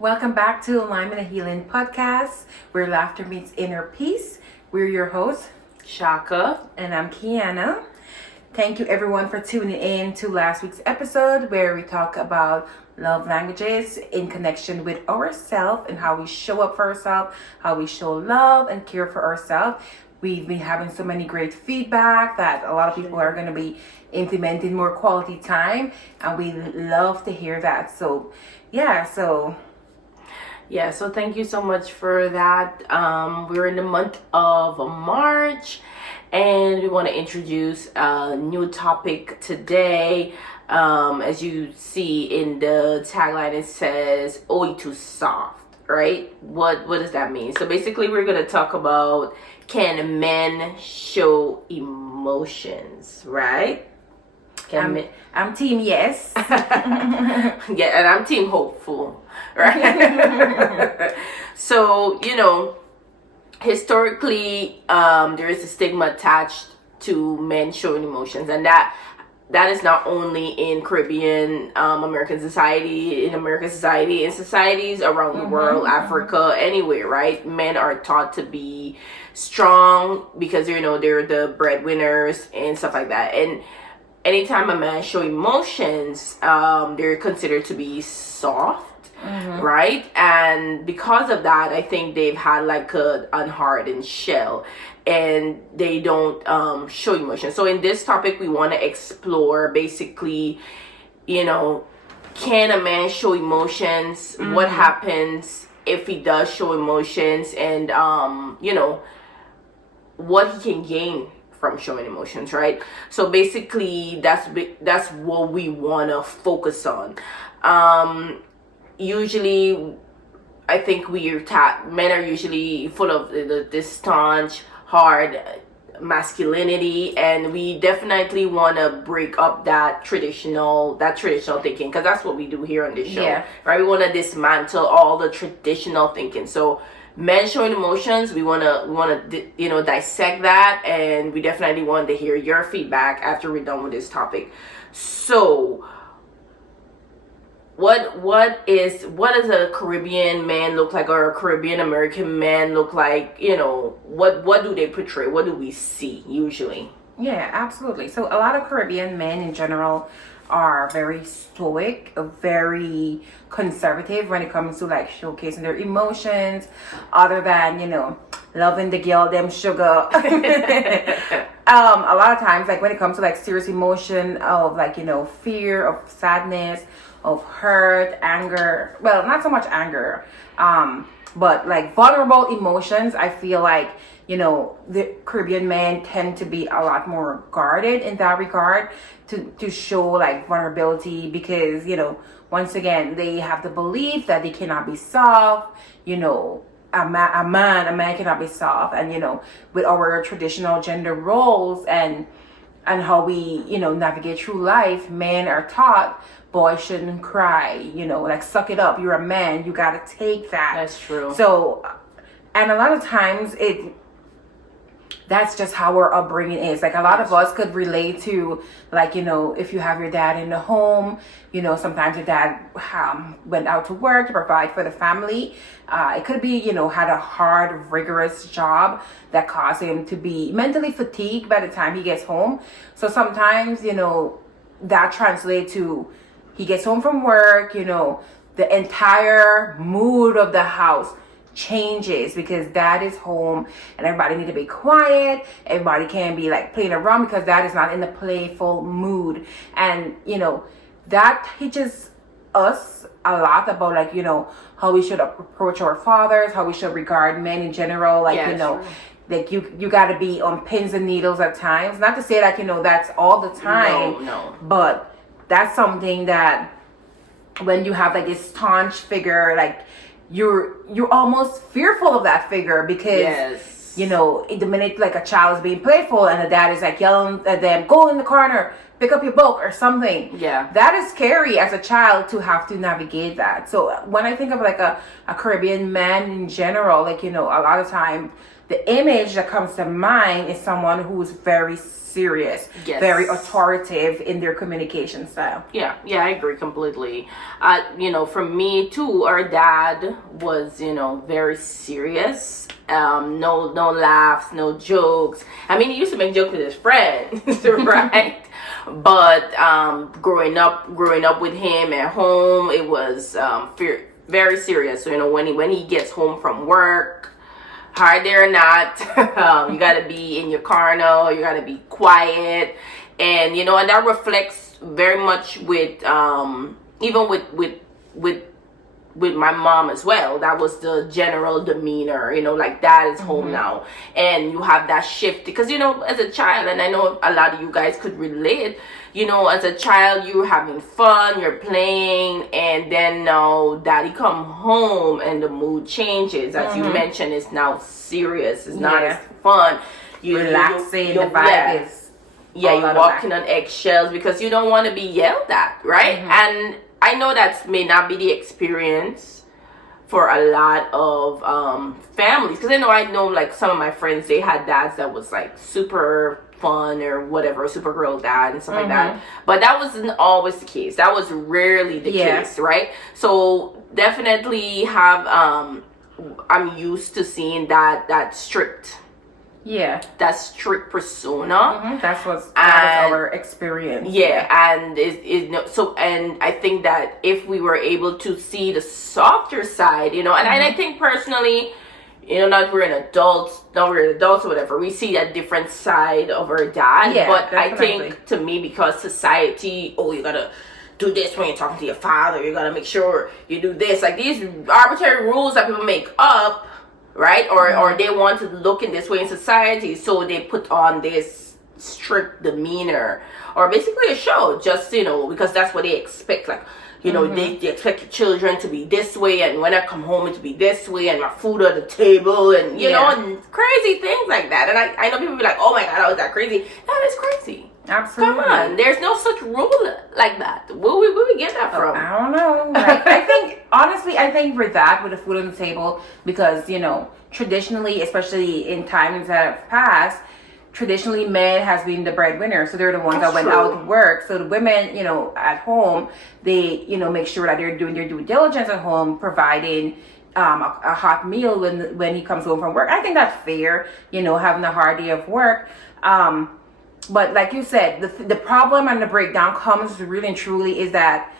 Welcome back to Alignment and Healing Podcast, where laughter meets inner peace. We're your hosts, Shaka. and I'm Kiana. Thank you everyone for tuning in to last week's episode where we talk about love languages in connection with ourselves and how we show up for ourselves, how we show love and care for ourselves. We've been having so many great feedback that a lot of people are going to be implementing more quality time, and we love to hear that. So So thank you so much for that. We're in the month of March, and we want to introduce a new topic today. As you see in the tagline, it says, "Oh, you too soft," right? What does that mean? So basically, we're going to talk about, can men show emotions, right? I'm team yes. Yeah, and I'm team hopeful, right? So, historically, there is a stigma attached to men showing emotions, and that is not only in Caribbean American society, in societies around the world, Africa, anywhere, right? Men are taught to be strong because they're the breadwinners and stuff like that. And anytime a man show emotions, they're considered to be soft, right? And because of that, I think they've had like a unhardened shell, and they don't show emotion. So in this topic, we want to explore basically, can a man show emotions? What happens if he does show emotions? And what he can gain from showing emotions, right? So basically, that's what we want to focus on. Usually, I think men are usually full of this staunch, hard masculinity, and we definitely want to break up that traditional thinking, because that's what we do here on this show, right? We want to dismantle all the traditional thinking. So men showing emotions, we want to dissect that, and we definitely want to hear your feedback after we're done with this topic. So what does a Caribbean man look like, or a Caribbean American man look like? What do they portray? What do we see usually? Yeah, absolutely. So a lot of Caribbean men in general are very stoic, very conservative when it comes to like showcasing their emotions, other than loving the girl them sugar. A lot of times, like when it comes to like serious emotion of like fear, of sadness, of hurt, anger, well, not so much anger, but like vulnerable emotions, I feel like the Caribbean men tend to be a lot more guarded in that regard, to show like vulnerability, because once again, they have the belief that they cannot be soft. A man cannot be soft, and with our traditional gender roles and how we navigate through life, men are taught, boys shouldn't cry, like suck it up, you're a man, you gotta take that. That's true. So, and a lot of times that's just how our upbringing is. Like a lot of us could relate to, like, if you have your dad in the home, sometimes your dad went out to work to provide for the family. It could be, had a hard, rigorous job that caused him to be mentally fatigued by the time he gets home. So sometimes, that translates to, he gets home from work, the entire mood of the house changes because dad is home, and everybody need to be quiet. Everybody can't be like playing around because dad is not in the playful mood. And that teaches us a lot about like how we should approach our fathers, how we should regard men in general, like like you got to be on pins and needles at times. Not to say that that's all the time, no, but that's something that when you have like a staunch figure, like you're almost fearful of that figure, because the minute like a child is being playful and the dad is like yelling at them, go in the corner, pick up your book or something, that is scary as a child to have to navigate that. So when I think of like a Caribbean man in general, like a lot of time the image that comes to mind is someone who's very serious, very authoritative in their communication style. Yeah, I agree completely. For me too, our dad was, very serious. No laughs, no jokes. I mean, he used to make jokes with his friends, right? But growing up with him at home, it was very serious. So when he gets home from work, hard there or not, you gotta be in your car now. You gotta be quiet, and and that reflects very much with even with my mom as well. That was the general demeanor, like dad is home now, and you have that shift because as a child, and I know a lot of you guys could relate. As a child, you're having fun, you're playing, and then now daddy come home and the mood changes. As you mentioned, it's now serious. It's not as fun. You're relaxing. The vibe is you're walking on eggshells because you don't want to be yelled at, right? And I know that may not be the experience for a lot of families, because I know like some of my friends, they had dads that was like super fun or whatever, super girl dad and stuff like that, but that wasn't always the case. That was rarely the case, right? So definitely have I'm used to seeing that strict persona. That was our experience. And and I think that if we were able to see the softer side, and I think personally, not we're adults or whatever, we see a different side of our dad. But definitely. I think to me, because society, you gotta do this when you're talking to your father, you gotta make sure you do this, like these arbitrary rules that people make up, right? Or they want to look in this way in society, so they put on this strict demeanor, or basically a show, just because that's what they expect. Like they expect your children to be this way, and when I come home it to be this way, and my food at the table, and and crazy things like that. And I know people be like, oh my god, how is that crazy? That is crazy. Absolutely. Come on, there's no such rule like that. Where we get that from? I don't know. Like, I think for that, with the food on the table, because traditionally, especially in times that have passed, traditionally men has been the breadwinner, so they're the ones that went out to work. So the women, at home, they make sure that they're doing their due diligence at home, providing a hot meal when he comes home from work. I think that's fair, having a hard day of work. But like you said, the problem and the breakdown comes really and truly is that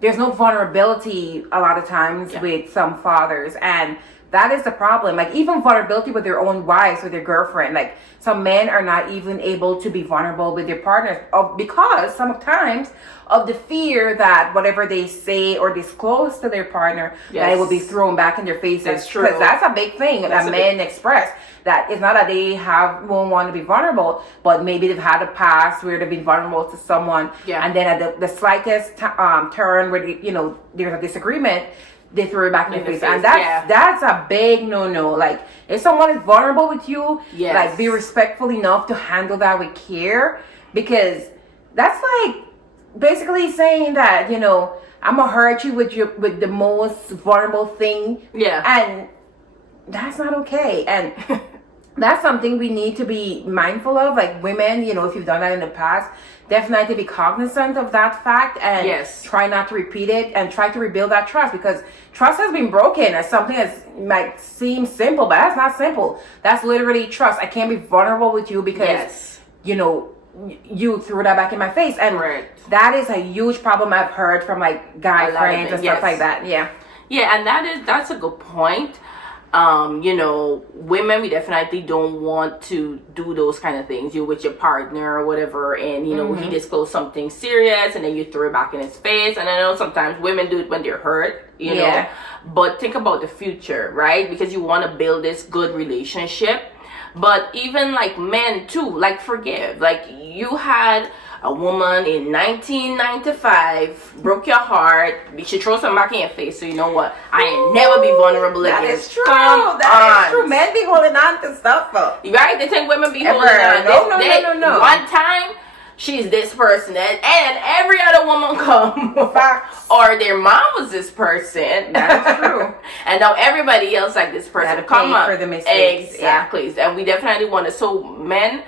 there's no vulnerability a lot of times with some fathers, and that is the problem. Like even vulnerability with their own wives, with their girlfriend. Like some men are not even able to be vulnerable with their partners because sometimes of the fear that whatever they say or disclose to their partner, that it will be thrown back in their faces. That's true. Because that's a big thing that men express. That it's not that they won't want to be vulnerable, but maybe they've had a past where they've been vulnerable to someone, and then at the slightest turn where there's a disagreement, they throw it back in your face. And that's a big no. Like if someone is vulnerable with you, like be respectful enough to handle that with care, because that's like basically saying that I'm gonna hurt you with the most vulnerable thing, and that's not okay. And that's something we need to be mindful of. Like women, if you've done that in the past, definitely be cognizant of that fact and try not to repeat it, and try to rebuild that trust, because trust has been broken as something that might seem simple, but that's not simple. That's literally trust. I can't be vulnerable with you because you threw that back in my face, and that is a huge problem I've heard from like guy friends and stuff like that. And that's a good point. Women, we definitely don't want to do those kind of things. You're with your partner or whatever, and he disclosed something serious, and then you throw it back in his face. And I know sometimes women do it when they're hurt, know. But think about the future, right? Because you want to build this good relationship. But even like men too, like forgive. Like you had a woman in 1995 broke your heart. You should throw something back in your face, so you know what? I ain't never be vulnerable again. That is true. That is true. Men be holding on to stuff, though. Right? They think women be holding on. No. One time, she's this person, and every other woman come Facts. or their mom was this person. That's true. And now everybody else like this person Gotta come pay up for the mistakes. exactly. And we definitely want to, so men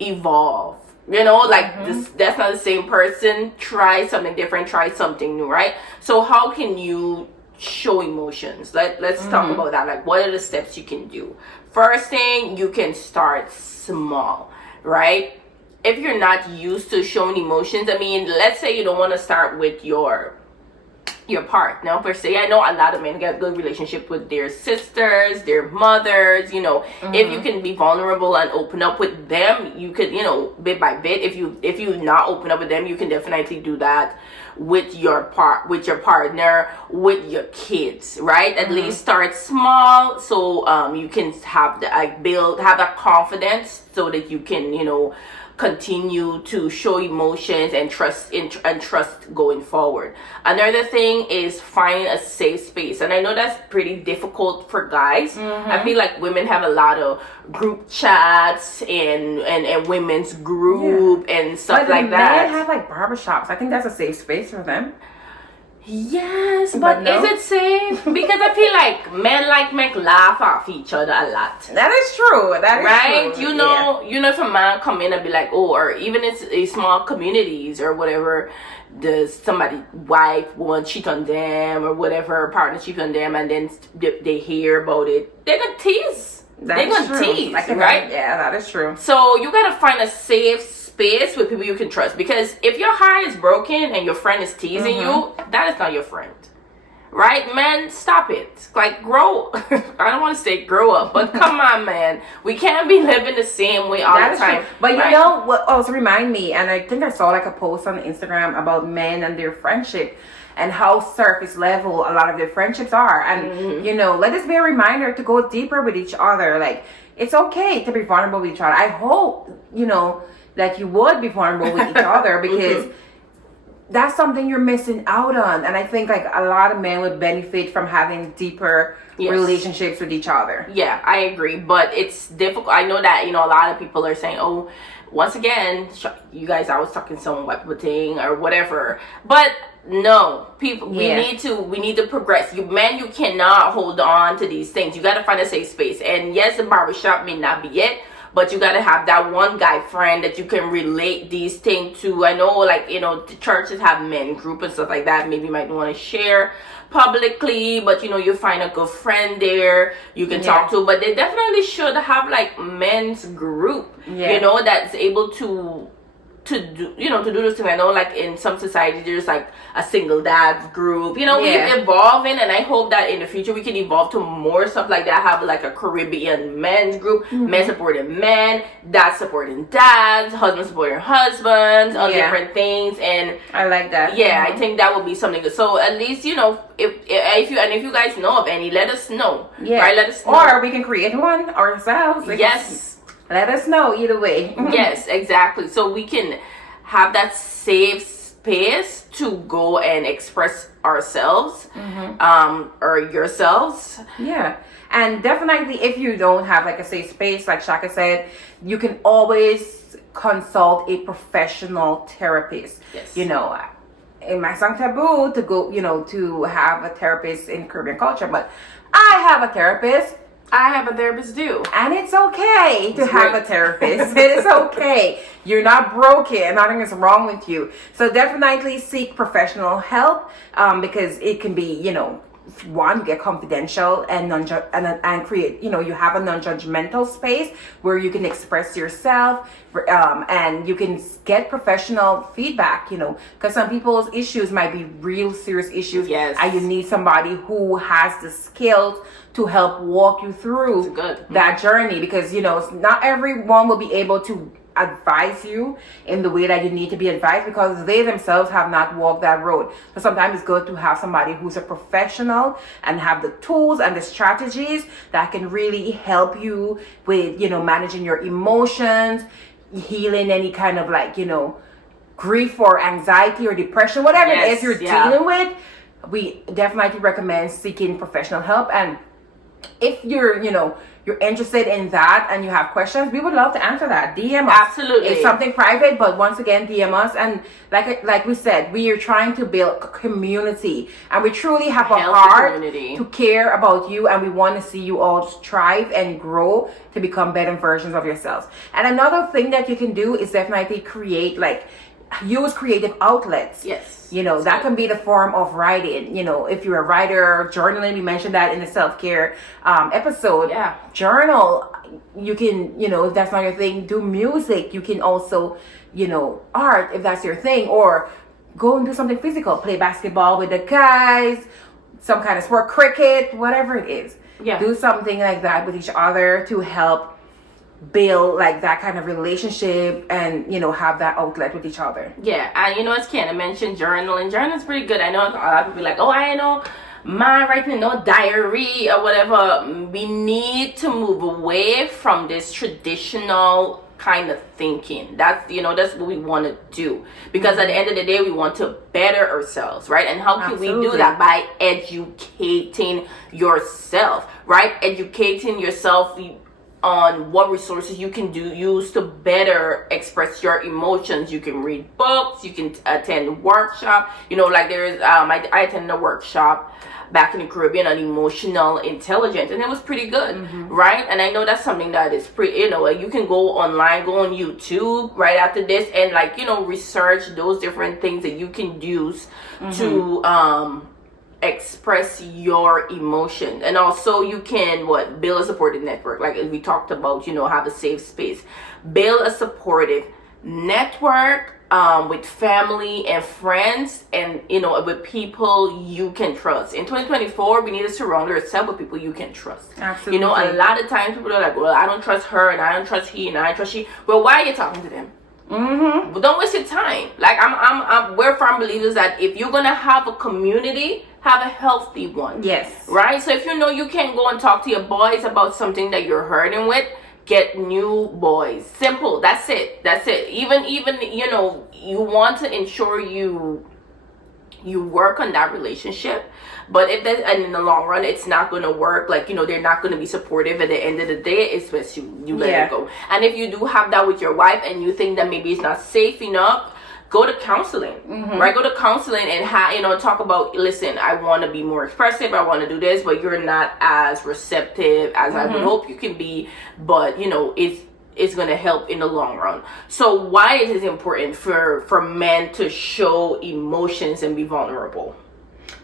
evolve, you know, like this, that's not the same person. Try something different, try something new, right? So how can you show emotions? Let's talk about that. Like, what are the steps you can do? First thing, you can start small, right? If you're not used to showing emotions, I mean, let's say you don't want to start with your partner per se. I know a lot of men get good relationship with their sisters, their mothers, you know. If you can be vulnerable and open up with them, you could, you know, bit by bit. If you not open up with them, you can definitely do that with your partner, with your kids, right? At least start small, so you can have the have that confidence, so that you can, you know, continue to show emotions and trust going forward. Another thing is finding a safe space, and I know that's pretty difficult for guys. I feel like women have a lot of group chats and women's group and stuff like that. Men have like barbershops. I think that's a safe space for them. Yes, but no? is it safe? Because I feel like men make laugh off each other a lot. That is true. That is right? true. You know, if a man come in and be like, oh, or even it's a small communities or whatever, does somebody wife want to cheat on them or whatever, partner cheat on them, and then they hear about it, they're gonna tease. They're gonna tease, right? Yeah, that is true. So you gotta find a safe space with people you can trust, because if your heart is broken and your friend is teasing you, that is not your friend, right? Man, stop it. Like, grow. I don't want to say grow up, but come on, man, we can't be living the same way all the time. True. But right? you know what also remind me, and I think I saw like a post on Instagram about men and their friendship and how surface level a lot of their friendships are. And you know, let this be a reminder to go deeper with each other. Like, it's okay to be vulnerable with each other. I hope, you know, that you would be vulnerable with each other, because that's something you're missing out on. And I think like a lot of men would benefit from having deeper relationships with each other. Yeah, I agree, but it's difficult. I know that, you know, a lot of people are saying, oh, once again, you guys are always talking some white people thing or whatever, but no, people, we need to progress. You cannot hold on to these things. You got to find a safe space. And yes, the barbershop may not be it, but you got to have that one guy friend that you can relate these things to. I know, like, you know, the churches have men group and stuff like that. Maybe you might want to share publicly, but you know, you find a good friend there you can talk to. But they definitely should have like men's group, you know, that's able to do, you know, to do this thing. I know, like, in some societies there's like a single dads group, you know. We're evolving, and I hope that in the future we can evolve to more stuff like that. Have like a Caribbean men's group, men supporting men, dads supporting dads, husbands supporting husbands, all different things. And I like that. I think that would be something good. So at least, you know, if you guys know of any, let us know. Right? Let us know. Or we can create one ourselves. Yes. Let us know either way. Yes, exactly. So we can have that safe space to go and express ourselves, or yourselves. Yeah. And definitely, if you don't have like a safe space, like Shaka said, you can always consult a professional therapist. Yes. You know, it might sound taboo to go, you know, to have a therapist in Caribbean culture, but I have a therapist. I have a therapist too. And it's okay to have a therapist. It is okay. You're not broken. Nothing is wrong with you. So definitely seek professional help, because it can be, you know, one, get confidential and create, you know, you have a non-judgmental space where you can express yourself, and you can get professional feedback, you know, because some people's issues might be real serious issues. Yes. And you need somebody who has the skills to help walk you through that journey, because, you know, not everyone will be able to advise you in the way that you need to be advised, because they themselves have not walked that road. So sometimes it's good to have somebody who's a professional and have the tools and the strategies that can really help you with, you know, managing your emotions, healing any kind of, like, you know, grief or anxiety or depression, whatever it is you're dealing with. We definitely recommend seeking professional help. And if you're interested in that and you have questions, we would love to answer that. DM us. Absolutely. It's something private, but once again, DM us. And like we said, we are trying to build a community, and we truly have a Healthy heart community. to care about you, and we want to see you all thrive and grow to become better versions of yourselves. And another thing that you can do is definitely use creative outlets. Yes. That can be the form of writing. If you're a writer, journaling, we mentioned that in the self-care episode. Yeah. Journal. You can, if that's not your thing, do music. You can also, art, if that's your thing, or go and do something physical. Play basketball with the guys, some kind of sport, cricket, whatever it is. Yeah. Do something like that with each other to help build like that kind of relationship and have that outlet with each other. Yeah, and as Kiana mentioned, journaling's pretty good. I know a lot of people be like, oh, I know my writing no diary or whatever. We need to move away from this traditional kind of thinking. That's what we want to do, because at the end of the day, we want to better ourselves, right? And how can we do that? By educating yourself, right? Educating yourself on what resources you can use to better express your emotions. You can read books, you can attend workshop. Like there's I attended a workshop back in the Caribbean on emotional intelligence, and it was pretty good. Right? And I know that's something that is pretty, you can go online, go on YouTube right after this, and research those different things that you can use to express your emotion. And also you can build a supportive network, like we talked about, have a safe space. Build a supportive network with family and friends, and with people you can trust. In 2024, we need to surround ourselves with people you can trust. Absolutely. A lot of times people are like, well, I don't trust her, and I don't trust he, and I don't trust she. Well, why are you talking to them? But don't waste your time. Like we're firm believers that if you're gonna have a community, have a healthy one. Yes. Right? So if you can't go and talk to your boys about something that you're hurting with, get new boys. Simple. That's it. Even you want to ensure you work on that relationship. But if that, and in the long run, it's not going to work, they're not going to be supportive at the end of the day, it's best you let it go. And if you do have that with your wife and you think that maybe it's not safe enough, go to counseling, right? Go to counseling and talk about, listen, I want to be more expressive, I want to do this, but you're not as receptive as I would hope you can be, but it's going to help in the long run. So why is it important for men to show emotions and be vulnerable?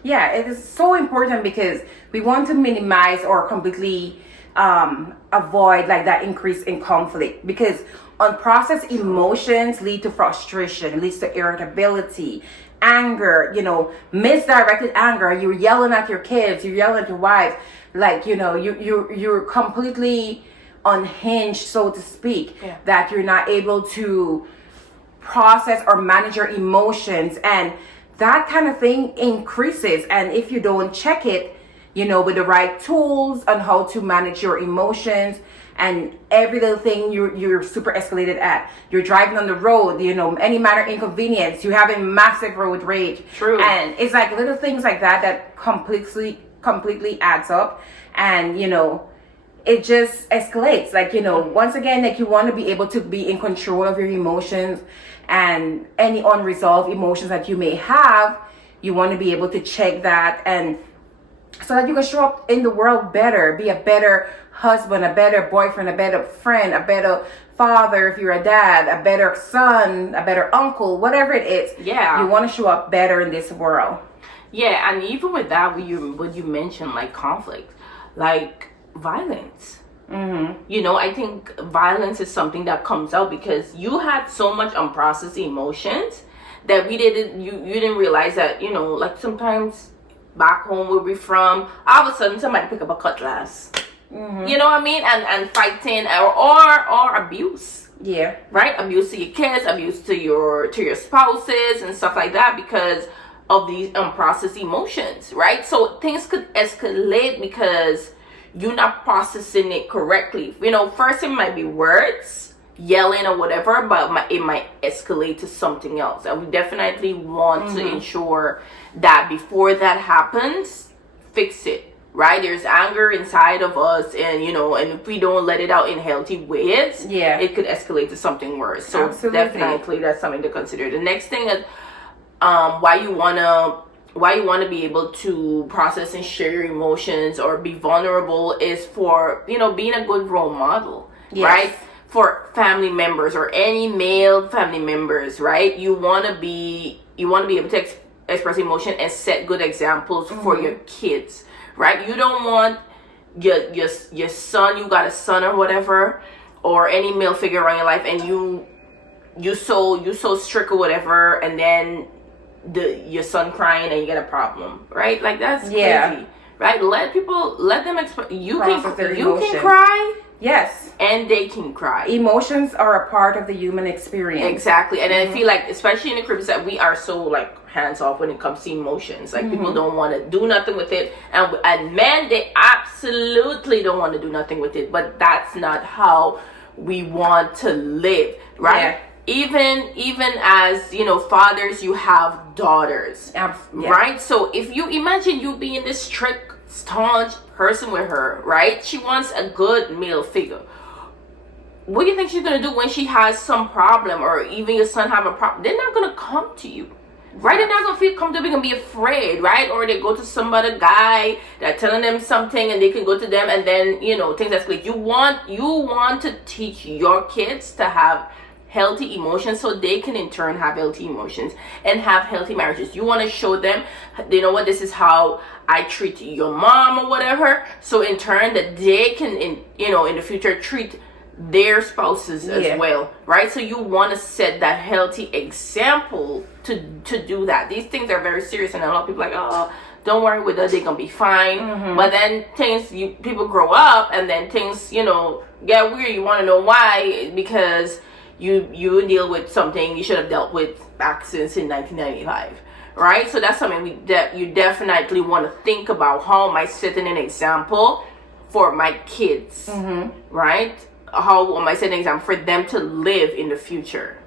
Yeah, it is so important because we want to minimize or completely avoid that increase in conflict, because unprocessed emotions lead to frustration, leads to irritability, anger, misdirected anger. You're yelling at your kids, you're yelling at your wife, you're completely unhinged, so to speak, that you're not able to process or manage your emotions, and that kind of thing increases. And if you don't check it, with the right tools on how to manage your emotions, and every little thing you're super escalated at. You're driving on the road, any minor inconvenience, you're having massive road rage. True. And it's like little things like that completely adds up, and it just escalates. Once again, you want to be able to be in control of your emotions, and any unresolved emotions that you may have, you want to be able to check that, and so that you can show up in the world better, be a better husband, a better boyfriend, a better friend, a better father if you're a dad, a better son, a better uncle, whatever it is. Yeah. You want to show up better in this world. Yeah, and even with that, what you mentioned, conflict, violence. I think violence is something that comes out because you had so much unprocessed emotions that you didn't realize that, sometimes back home where we're from, all of a sudden somebody pick up a cutlass. You know what I mean? And fighting or abuse. Yeah. Right? Abuse to your kids, abuse to your spouses and stuff like that because of these unprocessed emotions, right? So things could escalate because you're not processing it correctly. First it might be words, yelling or whatever, but it might escalate to something else. And we definitely want to ensure that before that happens, fix it. right? There's anger inside of us, and and if we don't let it out in healthy ways, it could escalate to something worse. So definitely that's something to consider. The next thing is why you want to be able to process and share your emotions or be vulnerable is for being a good role model, right? For family members or any male family members, right? You want to be able to express emotion and set good examples for your kids, right? You don't want your son, you got a son or whatever, or any male figure around your life, and you so strict or whatever, and then your son crying and you get a problem, right? Like that's crazy, right? Let them express. You can cry. Yes. And they can cry. Emotions are a part of the human experience. Exactly. And I feel like, especially in the Caribbean, that we are so like hands off when it comes to emotions. Like people don't want to do nothing with it. And men, they absolutely don't want to do nothing with it. But that's not how we want to live, right? Even as fathers, you have daughters, right? So if you imagine you being this strict, staunch person with her, right? She wants a good male figure. What do you think she's gonna do when she has some problem, or even your son have a problem? They're not gonna come to you, right? They're not gonna feel comfortable and be afraid, right? Or they go to some other guy that telling them something, and they can go to them, and then things escalate. You want to teach your kids to have healthy emotions, so they can in turn have healthy emotions and have healthy marriages. You want to show them, this is how I treat your mom or whatever, so in turn that they can in the future treat their spouses as well, right? So you want to set that healthy example to do that. These things are very serious, and a lot of people are like, oh, don't worry with that, they're gonna be fine. But then people grow up, and then things get weird. You want to know why? Because you deal with something you should have dealt with back since in 1995, right? So that's something that you definitely want to think about. How am I setting an example for my kids, right? How am I setting an example for them to live in the future?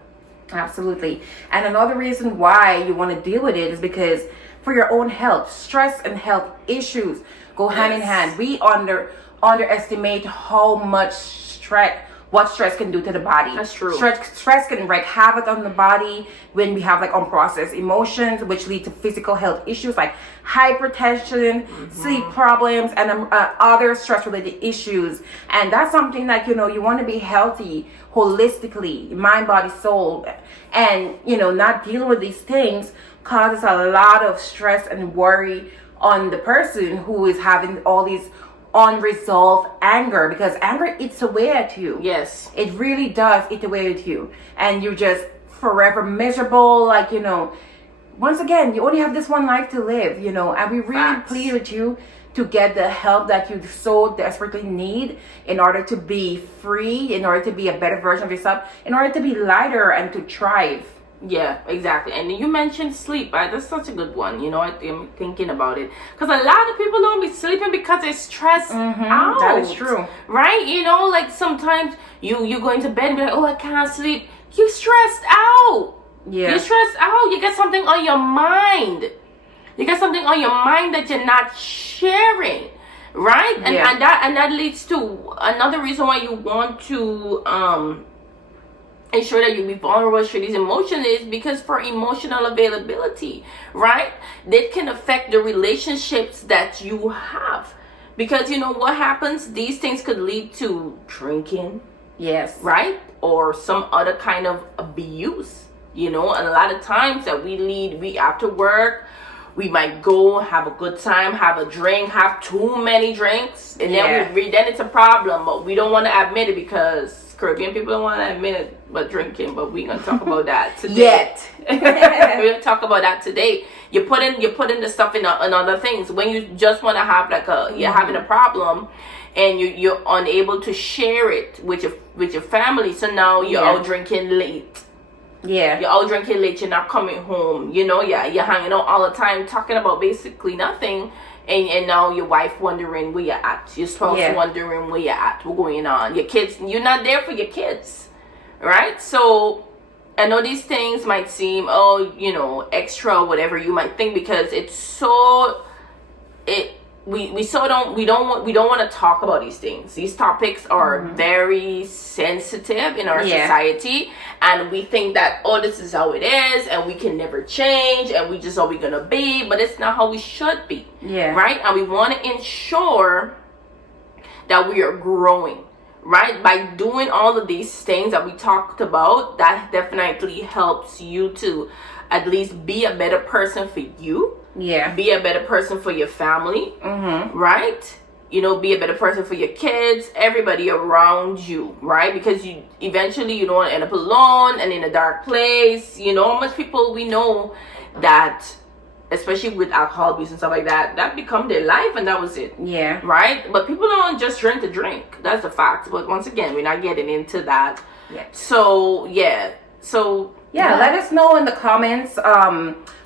Absolutely. And another reason why you want to deal with it is because for your own health, stress and health issues go hand in hand. We underestimate how much what stress can do to the body. That's true. Stress can wreak havoc on the body when we have like unprocessed emotions, which lead to physical health issues like hypertension, sleep problems, and other stress-related issues. And that's something that you want to be healthy holistically, mind, body, soul, and not dealing with these things causes a lot of stress and worry on the person who is having all these unresolved anger, because anger eats away at you. Yes, it really does eat away at you, and you're just forever miserable. Like once again, you only have this one life to live, and we really plead with you to get the help that you so desperately need in order to be free, in order to be a better version of yourself, in order to be lighter and to thrive. Yeah, exactly. And you mentioned sleep. That's such a good one. I'm thinking about it, because a lot of people don't be sleeping because they're stressed out. That is true, right? Like sometimes you go into bed and be like, oh, I can't sleep. You're stressed out. You're stressed out. You get something on your mind. You got something on your mind that you're not sharing, right? And that leads to another reason why you want to ensure that you be vulnerable to these emotions is because for emotional availability, right? That can affect the relationships that you have. Because what happens? These things could lead to drinking. Yes. Right? Or some other kind of abuse. And a lot of times that we after work, we might go have a good time, have a drink, have too many drinks, and then then it's a problem, but we don't want to admit it because Caribbean people don't want to admit it, but drinking. But we're gonna talk about that today. We're gonna talk about that today. You put in the stuff in other things when you just want to have you're having a problem, and you're unable to share it with your family. So now you're all drinking late. Yeah, you're all drinking late. You're not coming home. You're hanging out all the time, talking about basically nothing. And now your wife wondering where you're at, your spouse wondering where you're at, what's going on, your kids, you're not there for your kids, right? So I know these things might seem extra, whatever you might think, because it's we so don't want to talk about these things. These topics are very sensitive in our society, and we think that, oh, this is how it is and we can never change and we just how we're gonna be, but it's not how we should be. Right? And we want to ensure that we are growing, right? By doing all of these things that we talked about, that definitely helps you to at least be a better person for you. Be a better person for your family, right? You know, be a better person for your kids, everybody around you, right? Because you eventually you don't want to end up alone and in a dark place. You know how much people we know that, especially with alcohol abuse and stuff like that, that become their life and that was it. Right? But people don't just drink to drink. That's the fact. But once again, we're not getting into that. So let us know in the comments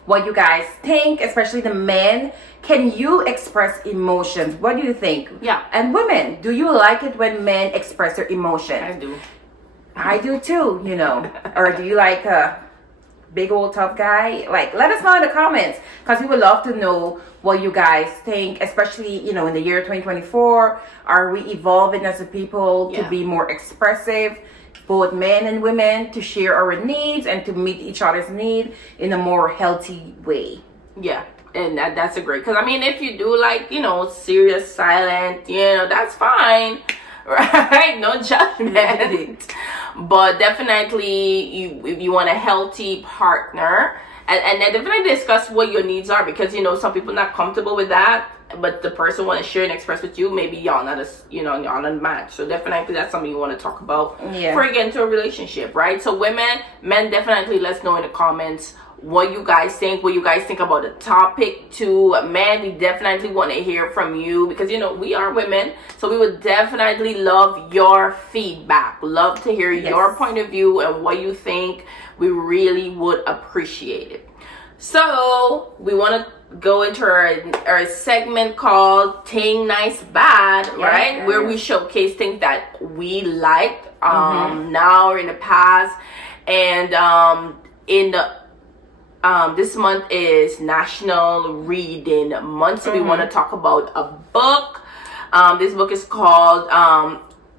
what you guys think, especially the men. Can you express emotions? What do you think? And women, do you like it when men express their emotions? I do too, you know. Or do you like a big old tough guy? Like, let us know in the comments, because we would love to know what you guys think, especially, you know, in the year 2024. Are we evolving as a people to be more expressive, both men and women, to share our needs and to meet each other's need in a more healthy way? And that's a great, because I mean, if you do like, you know, serious, silent, you know, that's fine, right? No judgment. But definitely if you want a healthy partner, and then definitely discuss what your needs are, because, you know, some people not comfortable with that, but the person want to share and express with you, maybe y'all not a, you know, y'all not a match. So definitely that's something you want to talk about before you get into a relationship, right? So men, definitely let's know in the comments what you guys think about the topic too. Men, we definitely want to hear from you, because, you know, we are women, so we would definitely love your feedback, love to hear your point of view and what you think. We really would appreciate it. So we want to go into our segment called Ting Nice Bad, right? Where we showcase things that we liked now or in the past. And in the this month is National Reading Month, so we want to talk about a book. This book is called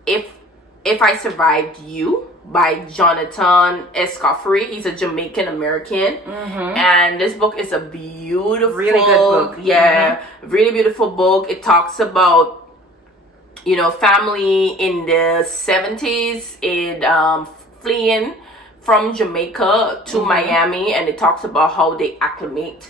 If I Survived You by Jonathan Escoffery. He's a Jamaican American, and this book is a beautiful, really good book. Really beautiful book. It talks about, you know, family in the 70s in fleeing from Jamaica to Miami, and it talks about how they acclimate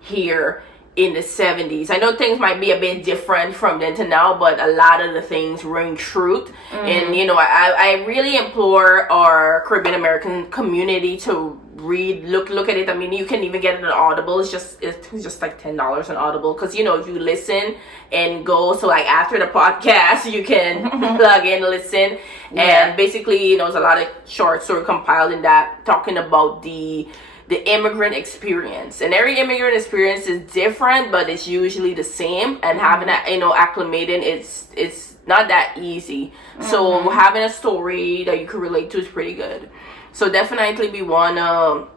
here in the 70s. I know things might be a bit different from then to now, but a lot of the things ring truth. And, you know, I really implore our Caribbean American community to read, look at it. I mean, you can even get it on Audible. It's just like $10 on Audible, because, you know, if you listen and go, so like after the podcast you can plug in, listen, and basically, you know, there's a lot of short story compiled in that, talking about the immigrant experience, and every immigrant experience is different, but it's usually the same. And having that, you know, acclimating, it's not that easy. So having a story that you can relate to is pretty good. So definitely we wanna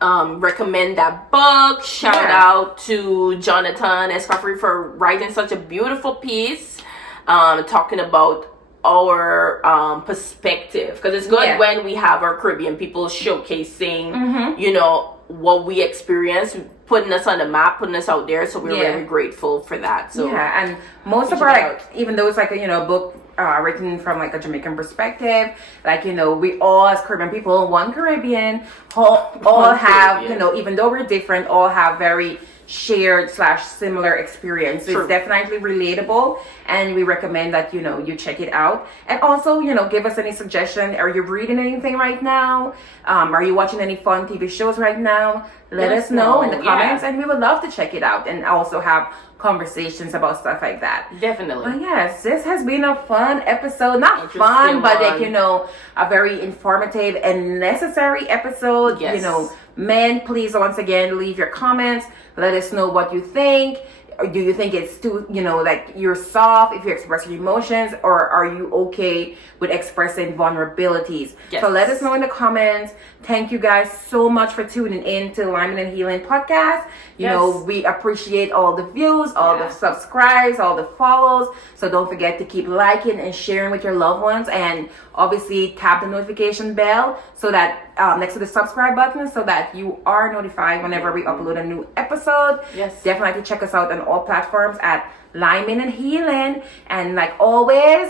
recommend that book. Shout out to Jonathan Escoffery for writing such a beautiful piece, talking about our perspective, because it's good when we have our Caribbean people showcasing you know, what we experience, putting us on the map, putting us out there. So we're very grateful for that. So and most of our, like, even though it's like a, you know, book written from like a Jamaican perspective, like, you know, we all as Caribbean people, one Caribbean, all have, you know, even though we're different, all have very shared / similar experience. So it's definitely relatable, and we recommend that, you know, you check it out. And also, you know, give us any suggestion. Are you reading anything right now? Are you watching any fun TV shows right now? Let us know in the comments, and we would love to check it out and also have conversations about stuff like that. Definitely. But yes, this has been a fun episode. Not fun, but like, you know, a very informative and necessary episode. You know, men, please once again leave your comments. Let us know what you think. Or do you think it's too, like you're soft if you express your emotions, or are you okay with expressing vulnerabilities? Yes. So let us know in the comments. Thank you guys so much for tuning in to Lyman and Healing podcast. You know, we appreciate all the views, all the subscribes, all the follows. So don't forget to keep liking and sharing with your loved ones, and obviously tap the notification bell so that next to the subscribe button, so that you are notified whenever we upload a new episode. Yes. Definitely check us out on all platforms at Lyman and Healing. And like always,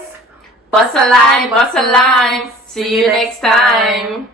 bust a line, bust a line. See you next time.